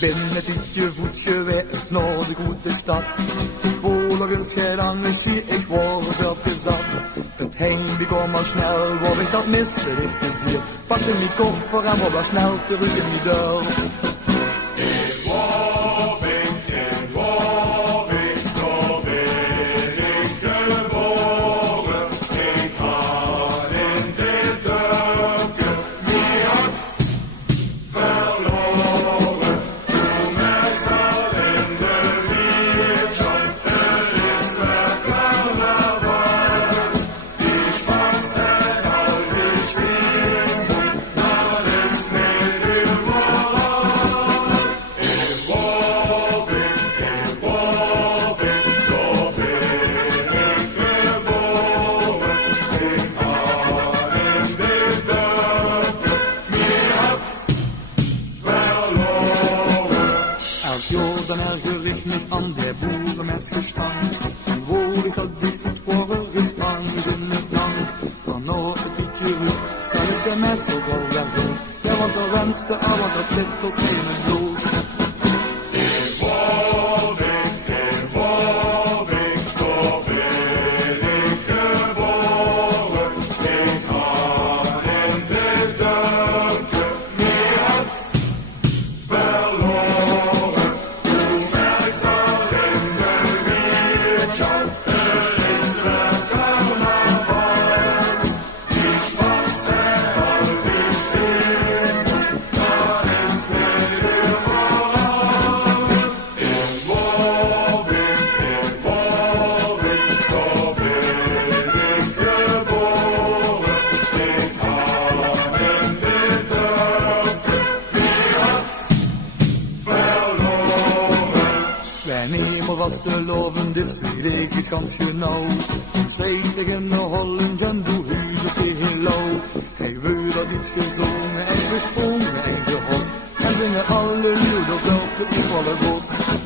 Ben met je voetje weg naar de goede stad. Wohler wil schijden, zie ik word verpezat. Het heen kwam al snel, waar ik dat missen ligt te zien. Pakte mijn koffer en word snel terug in die deur. Dan erger ich mich an der Boerenmesgestank. En wohl ich dat die voetballer gesprang is in het blank. Maar nou het ietsje roep, zelfs de mes ook al wel dood. Ja, want de wenste, want dat zit als geen bloed. Was te loven, dus weet ik het gans genau. Schreef tegen de Holland en doe huizen tegen lauw. Hij wil dat niet gezongen en gesprongen en gehost. En zingen alle lieden op welke volle bos.